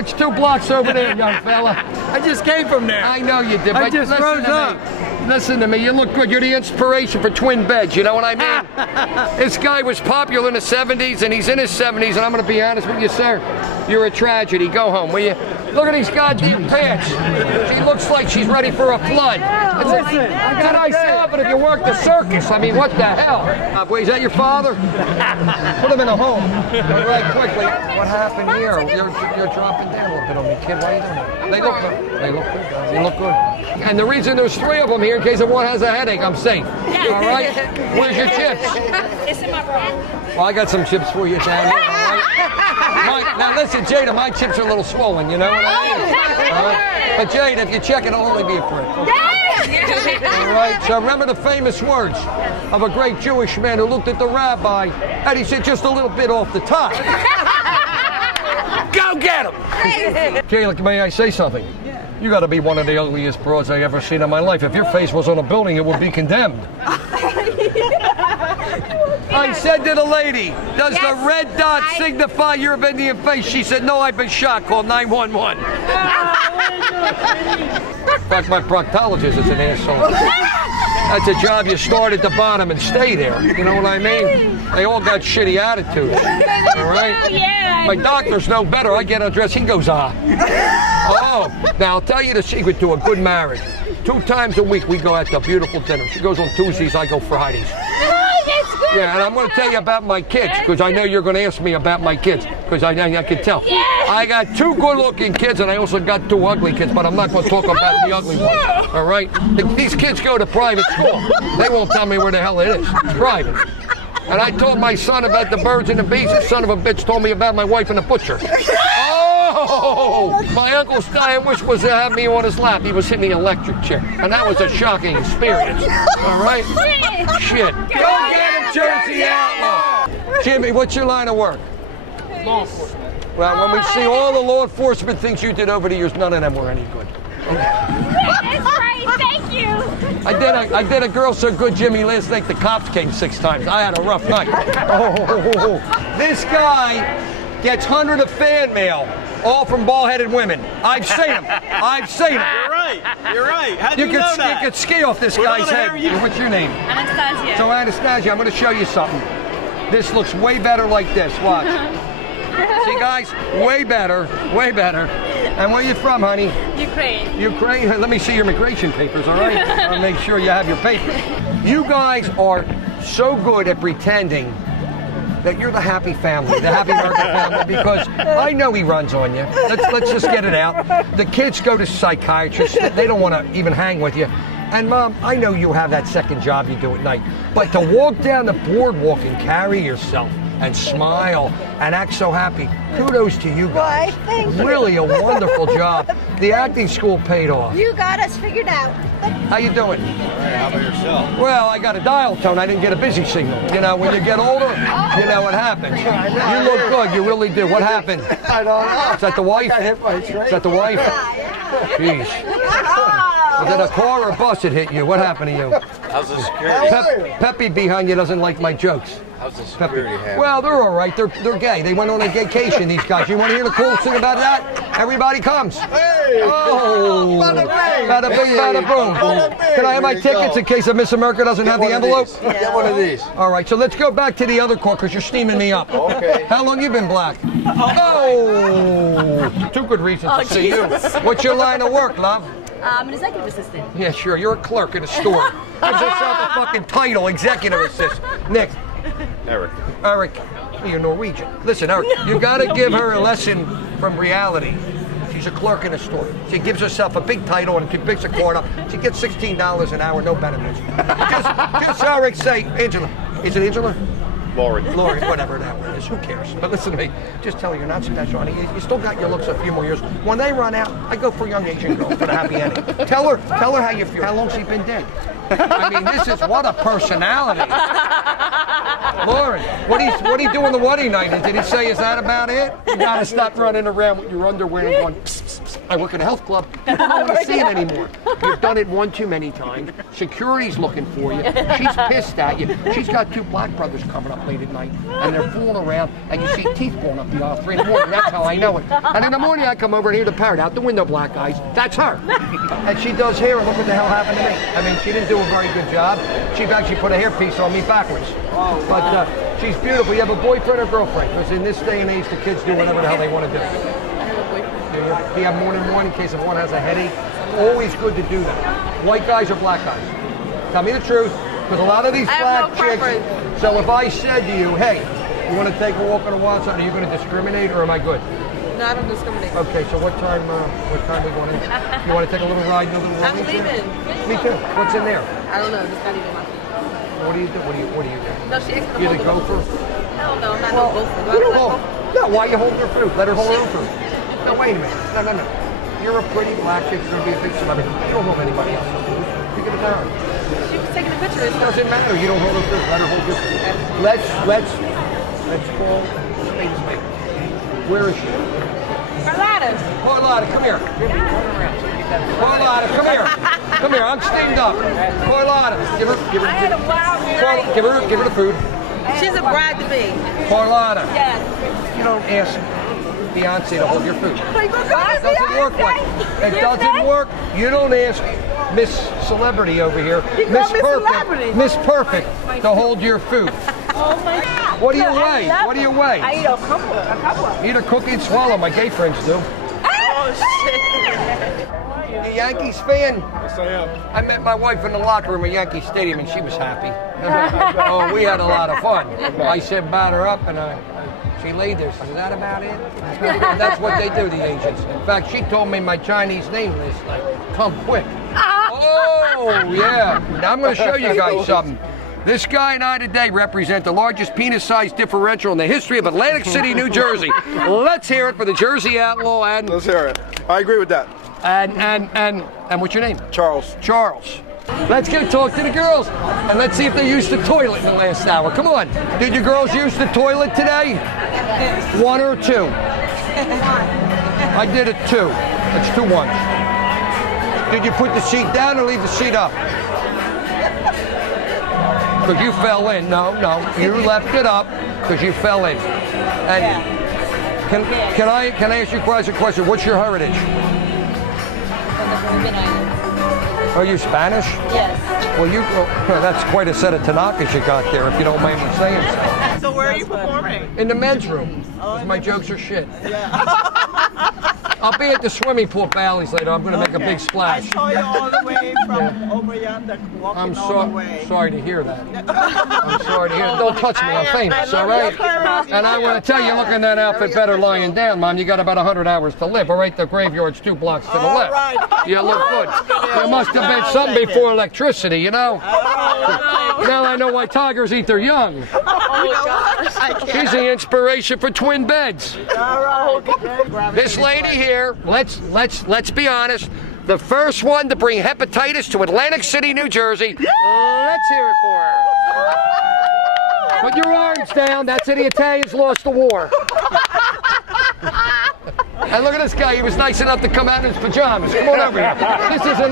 It's 2 blocks over there, young fella. I just came from there. I know you did, I but just rose up. Listen to me, you look good. You're the inspiration for twin beds, you know what I mean? This guy was popular in the 70s, and he's in his 70s, and I'm going to be honest with you, sir. You're a tragedy. Go home, will you? Look at these goddamn pants. She looks like she's ready for a flood. Listen, I got I saw, but if you work the circus, I mean, what the hell? Wait, is that your father? Put him in a home. Right, quickly. What happened here? You're dropping down a little bit on me, kid. Why are you doing that? They look good. They look good. You look good. And the reason there's 3 of them here, in case if one has a headache, I'm safe. All right? Where's your chips? It's in my bra. Well, I got some chips for you down here. All right? Now listen, Jada, my chips are a little swollen, you know what I mean? All right? But Jada, if you check it, I'll only be a prick. All right, so remember the famous words of a great Jewish man who looked at the rabbi and he said, just a little bit off the top. Go get him! Kayla, may I say something? You got to be one of the ugliest broads I ever seen in my life. If your face was on a building, it would be condemned. I said to the lady, does the red dot signify your Indian face? She said, no, I've been shot. Call 911. In fact, my proctologist is an asshole. That's a job you start at the bottom and stay there. You know what I mean? They all got shitty attitudes. All right? My doctor's no better. I get undressed, he goes, ah. Oh, now I'll tell you the secret to a good marriage. 2 times a week we go out to beautiful dinner. She goes on Tuesdays, I go Fridays. Yeah, and I'm going to tell you about my kids, because I know you're going to ask me about my kids, because I can tell. I got 2 good-looking kids, and I also got 2 ugly kids, but I'm not going to talk about the ugly ones, all right? These kids go to private school. They won't tell me where the hell it is. It's private. And I told my son about the birds and the bees. The son of a bitch told me about my wife and the butcher. Oh! My uncle's dying wish was to have me on his lap. He was in the electric chair. And that was a shocking experience. All right? Shit. Go get him, Jersey Outlaw! Jimmy, what's your line of work? Law enforcement. Well, when we see all the law enforcement things you did over the years, none of them were any good. That's right, thank you. I did a girl so good, Jimmie Lee, last night the cops came 6 times. I had a rough night. This guy gets hundreds of fan mail, all from bald-headed women. I've seen them. I've seen them. You're right. You're right. How do you know that? You could ski off this guy's head. What's your name? Anastasia. So Anastasia, I'm going to show you something. This looks way better like this. Watch. See, guys, way better, way better. And where are you from, honey? Ukraine. Ukraine? Let me see your immigration papers, all right? I'll make sure you have your papers. You guys are so good at pretending that you're the happy family, the happy American family, because I know he runs on you. Let's just get it out. The kids go to psychiatrists. They don't want to even hang with you. And Mom, I know you have that second job you do at night, but to walk down the boardwalk and carry yourself and smile and act so happy, kudos to you guys. Why, thank you. Really a wonderful job. The acting school paid off. You got us figured out. How you doing? All right, how about yourself? Well, I got a dial tone. I didn't get a busy signal. You know, when you get older, you know what happens. You look good. You really do. What happened? I don't know. Is that the wife? I hit my train. Is that the wife? Jeez. Was it a car or a bus that hit you? What happened to you? How's the security? Peppy behind you doesn't like my jokes. How's the Peppy. security handle? Well, they're all right. They're gay. They went on a vacation, these guys. You want to hear the cool thing about that? Everybody comes. Hey! Oh! Bada bing! Bada bing, bada boom. Bada bing. Can I have my There you tickets go. in case Miss America doesn't have the envelope? Get one of these. All right, so let's go back to the other court because you're steaming me up. Okay. How long you been black? Oh! 2 good reasons to see you. What's your line of work, love? I'm an executive assistant. Yeah, sure. You're a clerk in a store. Gives yourself a fucking title, executive assistant. Next. Eric. Eric, you're Norwegian. Listen, Eric, you gotta give her a lesson from reality. She's a clerk in a store. She gives herself a big title and she picks a cord up. She gets $16 an hour, no benefits. Just Eric say, Angela. Is it Angela? Lori. Lori, whatever that word is, who cares? But listen to me, just tell her you're not special, honey. You still got your looks a few more years. When they run out, I go for a young Asian girl for the happy ending. Tell her how you feel. How long's she been dead? I mean, this is what a personality. Lauren, what he doing the wedding night? And did he say, is that about it? You gotta stop running around with your underwear and going, psst, psst, psst. I work at a health club. I don't want to see it anymore. You've done it one too many times. Security's looking for you. She's pissed at you. She's got two black brothers coming up late at night, and they're fooling around, and you see teeth going up the aisle 3 in the morning. That's how I know it. And in the morning, I come over and hear the parrot out the window, black eyes. That's her. And she does hair, and look what the hell happened to me. I mean, she didn't do a very good job. She actually put a hairpiece on me backwards. Oh, wow. But she's beautiful. You have a boyfriend or girlfriend? Because in this day and age, the kids do whatever the hell they want to do. You have more than one in case if one has a headache. Always good to do that. White guys or black guys? Tell me the truth. Because a lot of these black chicks. So if I said to you, hey, you want to take a walk on a wild side, are you going to discriminate or am I good? No, I don't discriminate. Okay, so what time we going in? You want to take a little ride in a little I'm leaving. Me too. What's in there? I don't know. Just not even my food. What do you do? What do you do? No, she asked me You to the hold gopher? Hell no, I'm not no gopher. You don't hold. No, why you hold her food? Let her hold her own food. No, wait a minute. No. You're a pretty black chick. You're going to be a big celebrity. You don't hold anybody else. You get it down. She was taking a picture. It doesn't matter. You don't hold her food. Let her hold your food. Let's call spade a spade. Where is she? Carlotta. Carlotta, come here. Carlotta, come here. Come here. I'm steamed up. Carlotta, give her the food. She's a bride to be. Carlotta. Yes. You don't ask Beyonce to hold your food. It doesn't work like it. It doesn't work. You don't ask Miss Celebrity over here, Miss Perfect, to hold your food. Oh my God. What do you weigh? What do you weigh? I eat a couple. Eat a cookie and swallow. My gay friends do. Oh shit. You Yankees fan? Yes, I am. I met my wife in the locker room at Yankee Stadium, and she was happy. Oh, we had a lot of fun. I said, batter up, and she laid there. She said, is that about it? And that's what they do, the agents. In fact, she told me my Chinese name list, like, come quick. Oh, yeah. Now I'm going to show you guys something. This guy and I today represent the largest penis size differential in the history of Atlantic City, New Jersey. Let's hear it for the Jersey Outlaw and Let's hear it. I agree with that. and what's your name? Charles. Charles. Let's go talk to the girls and let's see if they used the toilet in the last hour. Come on. Did your girls use the toilet today? One or two? I did it two. It's 2-1. Did you put the seat down or leave the seat up? Because you fell in. No. You left it up because you fell in. And can I ask you a question? What's your heritage? Are you Spanish? Yes. Well, that's quite a set of Tanakas you got there, if you don't mind me saying so. So where are you performing? In the men's room. My jokes are shit. I'll be at the swimming pool Bally's later. I'm going to make a big splash. I saw you all the way from over yonder, walking I'm all the way. sorry to hear that. I'm sorry to hear that. Don't touch me, I'm famous, all right? And I want to tell you, looking that outfit better lying down, Mom. You got about 100 hours to live. All right, the graveyard's 2 blocks to the left. Right. You look good. There must have been something before electricity, you know? Now I know why tigers eat their young. She's the inspiration for twin beds. This lady here, let's be honest, the first one to bring hepatitis to Atlantic City, New Jersey. Let's hear it for her. Put your arms down. That's it. The Italians lost the war. And look at this guy. He was nice enough to come out in his pajamas. Come on over here. This is a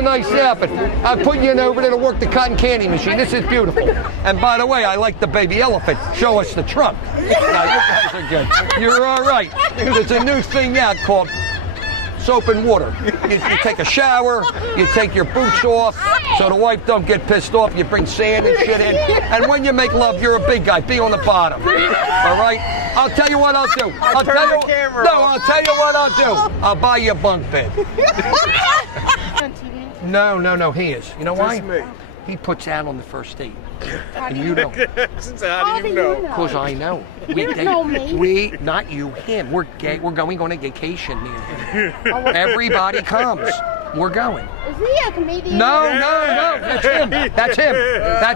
nice outfit. I'm putting you in over there to work the cotton candy machine. This is beautiful. And by the way, I like the baby elephant. Show us the trunk. Now, you guys are good. You're all right. There's a new thing out called soap and water. You take a shower, you take your boots off, so the wife don't get pissed off. You bring sand and shit in. And when you make love, you're a big guy. Be on the bottom. All right? I'll tell you what I'll do. I'll tell you what I'll do. I'll buy you a bunk bed. No, he is. You know why? Just me. He puts out on the first date. And you don't. How do you know? Because I know. You know me. Not you, him. We're going on a vacation, me and him. Everybody comes. We're going. Is he a comedian? No. That's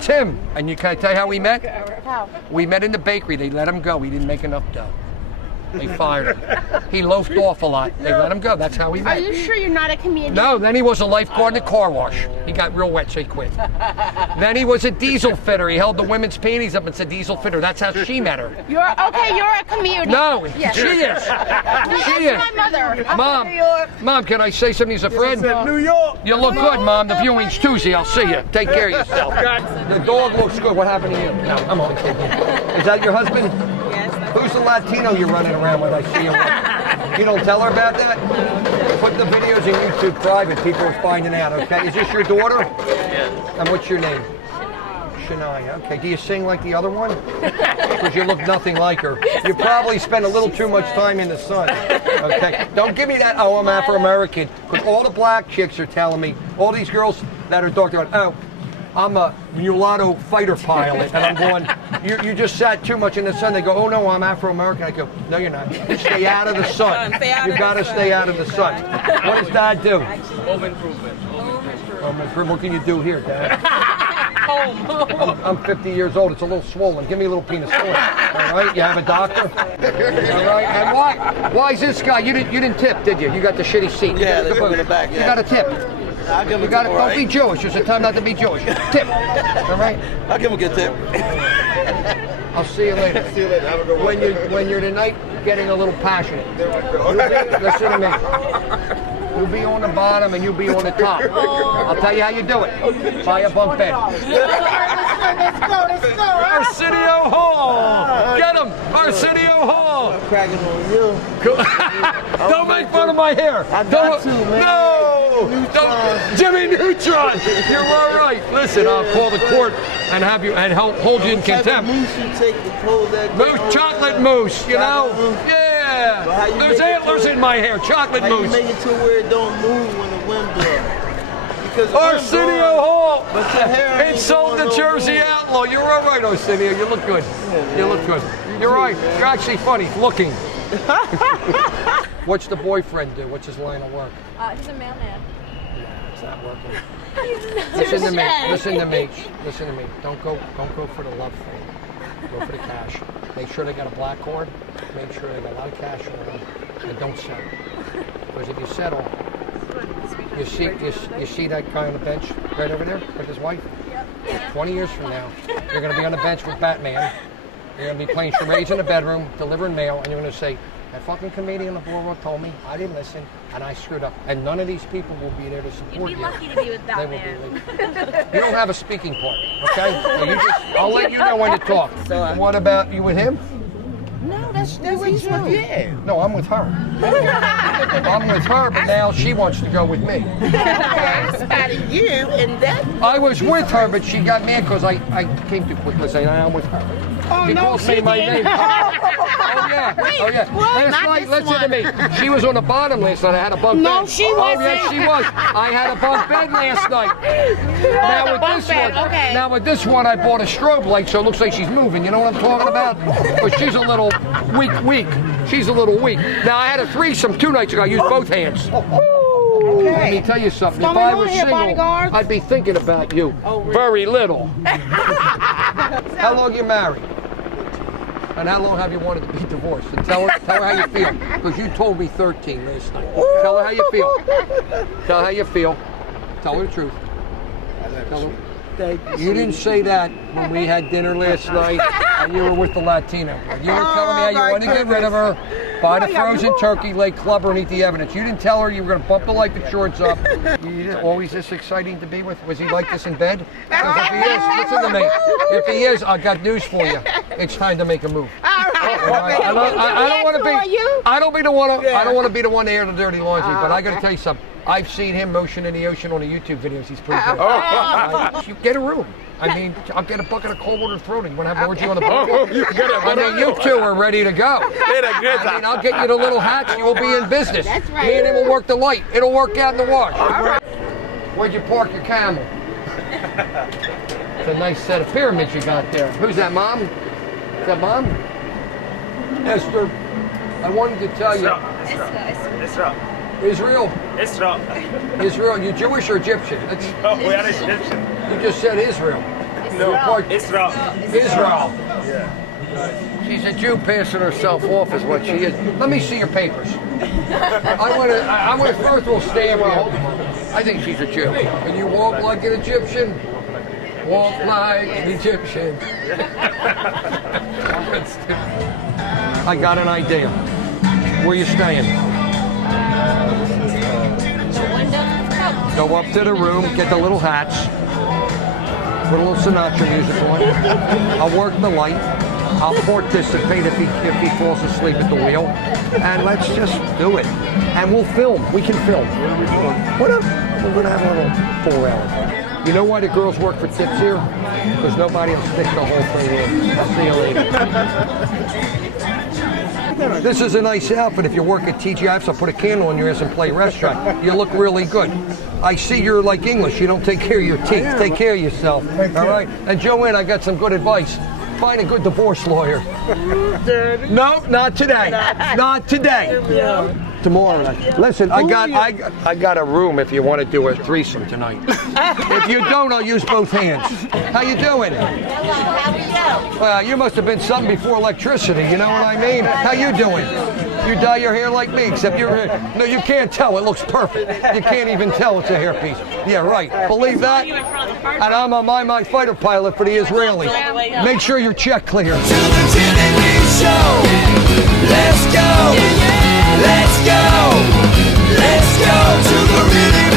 him. And can I tell you how we met? How? We met in the bakery. They let him go. He didn't make enough dough. They fired him. He loafed off a lot. They let him go. That's how he Are met. you sure you're not a comedian? No, then he was a lifeguard in a car wash. He got real wet, so he quit. Then he was a diesel fitter. He held the women's panties up and said diesel fitter. That's how she met her. You're a comedian. No, Yes. she is. She is. My mother. I'm Mom, from New York. Mom, can I say something as a friend? New York. You look good, Mom. The viewing's Tuesday. I'll see you. Take care of yourself. The dog looks good. What happened to you? No, I'm only kidding. Is that your husband? Yes. Who's the Latino you're running around with? I see you. You don't tell her about that? Put the videos in YouTube private. People are finding out, okay? Is this your daughter? Yeah. And what's your name? Shania. Okay. Do you sing like the other one? Because you look nothing like her. You probably spend a little too much time in the sun. Okay. Don't give me that, oh, I'm Afro-American. Because all the black chicks are telling me, all these girls that are dark, they're like, oh, I'm a mulatto fighter pilot. And I'm going, you just sat too much in the sun. They go, oh no, I'm Afro-American. I go, no, you're not. Stay out of the sun. You got to stay out of the sun. What does Dad do? Home improvement. What can you do here, Dad? I'm 50 years old. It's a little swollen. Give me a little penis oil. All right? You have a doctor? All right? And why is this guy? You didn't tip, did you? You got the shitty seat. Yeah, they put in the back, You yeah. got a tip. I'll give him You a got tip, it. all Don't be right? Jewish. There's a time not to be Jewish. Tip. All right? I'll give him a good tip. I'll see you later. See you later. Have a good one. When you're tonight getting a little passionate, listen to me. You'll be on the bottom and you'll be on the top. I'll tell you how you do it. Buy a bunk bed. Let's go. Arsenio Hall! Get him! Arsenio Hall! Cracking on you. Don't make fun of my hair! I got to, man. No! Don't, Jimmy Neutron! You're all right. Listen, I'll call the court and have you and hold you in contempt. Mousse you take to pull that Mousse, chocolate mousse, you know? Well, how Yeah! you There's make it antlers to- in my hair, chocolate How you mousse. make it to where it don't move when the wind blows? Because the wind Arsenio blows, Hall! but your hair ain't It's sold going the no Jersey more. Outlaw. You're all right, Arsenio. You look good. You look good. You're right. You're actually funny looking. What's the boyfriend do? What's his line of work? He's a mailman. It's not working. Listen to me. Listen to me. Listen to me. Don't go for the love thing. Go for the cash. Make sure they got a black cord. Make sure they got a lot of cash on them, and don't settle. Because if you settle, you see that guy on the bench right over there with his wife. 20 years from now, you're going to be on the bench with Batman. You're going to be playing charades in the bedroom, delivering mail, and you're going to say, that fucking comedian on the boardwalk told me, I didn't listen, and I screwed up. And none of these people will be there to support you. You'd be lucky to be with They will Batman. be. You don't have a speaking part, okay? So I'll let you know when to talk. And what about you with him? No, that's he's with you. No, I'm with her. I'm with her, but now she wants to go with me. Out of you and that. I was with her, but she got mad because I came too quickly saying I'm with her. Oh, She no, calls me she my didn't. name. Oh yeah. Oh yeah. what? Last Not night, this listen to one. me. She was on the bottom last night. I had a bunk No, bed. she Oh wasn't. yes, she was. I had a bunk bed last night. Now with bunk this bed, one, okay. now with this one, I bought a strobe light, so it looks like she's moving. You know what I'm talking about? But she's a little weak. She's a little weak. Now I had a threesome 2 nights ago. I used both hands. Let me tell you something. If Coming I on was here, single, bodyguard. I'd be thinking about you. Very little. How long you married? And how long have you wanted to be divorced? And tell her how you feel. Because you told me 13 last night. Tell her how you feel. Tell her how you feel. Tell her the truth. Tell her. You didn't say that when we had dinner last night and you were with the Latino. You were telling me how you wanted to get rid of her, buy the frozen turkey, lay club her, and eat the evidence. You didn't tell her you were going to bump the life insurance up. You didn't always this exciting to be with? Was he like this in bed? Because if he is, listen to me. If he is, I got news for you. It's time to make a move. All right? I don't want to be. I don't want to be the one to air the dirty laundry. But I got to tell you something. I've seen him motion in the ocean on the YouTube videos. He's pretty good. You get a room. I mean, I'll get a bucket of cold water thrown. You want to have an orgy on the boat? I mean, you two are ready to go. I mean, I'll get you the little hats. You will be in business. That's right. Me and him will work the light. It'll work out in the wash. Where'd you park your camel? It's a nice set of pyramids you got there. Who's that, Mom? Is that Mom? Esther, I wanted to tell you. Israel? Israel, you Jewish or Egyptian? Oh, we are Egyptian. You just said Israel. No, Part- Israel. Israel. Yeah. She's a Jew passing herself off as what she is. Let me see your papers. I want to first of all stand well. I think she's a Jew. And you walk like an Egyptian. Walk like an Egyptian. I got an idea. Where you staying? Go up to the room, get the little hats, put a little Sinatra music on. I'll work the light. I'll participate if he falls asleep at the wheel. And let's just do it. And we'll film. We can film. What up? We're going to have a little 4 hours. You know why the girls work for tips here? Because nobody will stick the whole thing in. I'll see you later. This is a nice outfit. If you work at TGI, so put a candle on your ass and play restaurant. You look really good. I see you're like English. You don't take care of your teeth. Take care of yourself. All right? And Joanne, I got some good advice. Find a good divorce lawyer. No, not today. Not today. Tomorrow night. Listen, I got a room if you want to do a threesome tonight. If you don't, I'll use both hands. How you doing? Well, you must have been something before electricity, you know what I mean? How you doing? You dye your hair like me, except your hair. No, you can't tell. It looks perfect. You can't even tell it's a hairpiece. Yeah, right. Believe that? And I'm a my fighter pilot for the Israelis. Make sure your check clears. To the Jimmie Lee show. Let's go. Let's go. Let's go to the really